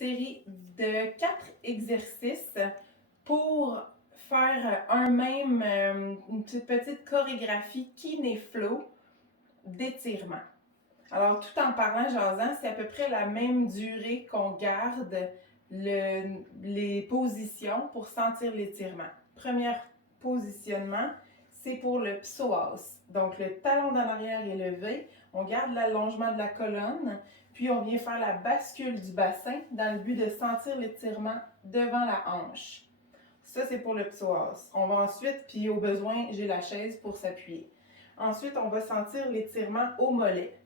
série de 4 exercices pour faire une petite chorégraphie kiné-flow d'étirement. Alors, tout en parlant, jasant, c'est à peu près la même durée qu'on garde les positions pour sentir l'étirement. Premier positionnement, c'est pour le psoas. Donc, le talon d'en arrière est levé, on garde l'allongement de la colonne, puis on vient faire la bascule du bassin dans le but de sentir l'étirement devant la hanche. Ça, c'est pour le psoas. On va ensuite, puis au besoin, j'ai la chaise pour s'appuyer. Ensuite, on va sentir l'étirement au mollet.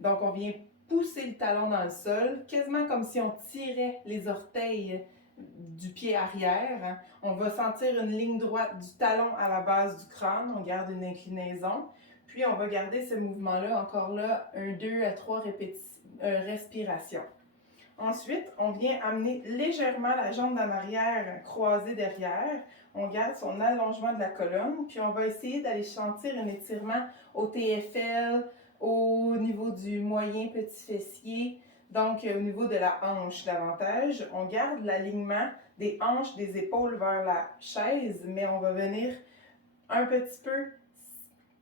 Donc, on vient pousser le talon dans le sol, quasiment comme si on tirait les orteils du pied arrière. On va sentir une ligne droite du talon à la base du crâne. On garde une inclinaison. Puis, on va garder ce mouvement-là, encore là, 2 à 3 respirations. Ensuite, on vient amener légèrement la jambe d'en arrière croisée derrière. On garde son allongement de la colonne, puis on va essayer d'aller sentir un étirement au TFL, au niveau du moyen petit fessier, donc au niveau de la hanche davantage. On garde l'alignement des hanches, des épaules vers la chaise, mais on va venir un petit peu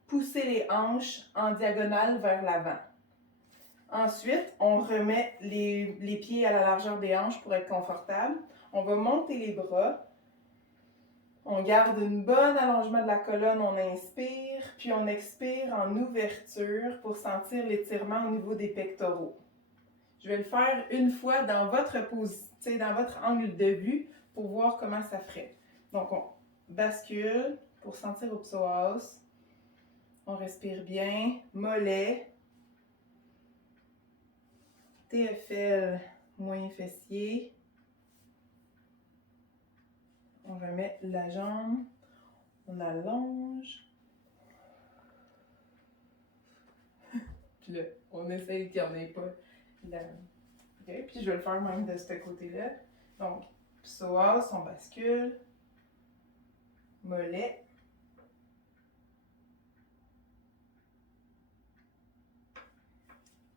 pousser les hanches en diagonale vers l'avant. Ensuite, on remet les pieds à la largeur des hanches pour être confortable. On va monter les bras. On garde une bonne allongement de la colonne, on inspire, puis on expire en ouverture pour sentir l'étirement au niveau des pectoraux. Je vais le faire une fois dans votre angle de vue pour voir comment ça ferait. Donc, on bascule pour sentir au psoas. On respire bien, mollet. TFL, moyen fessier. On remet la jambe, on allonge. Puis là, on essaye qu'il n'y en ait pas. Okay. Puis je vais le faire même de ce côté-là. Donc, psoas, on bascule. Mollet.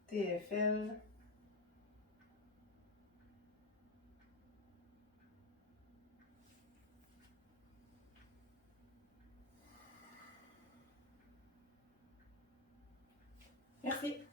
TFL. Merci.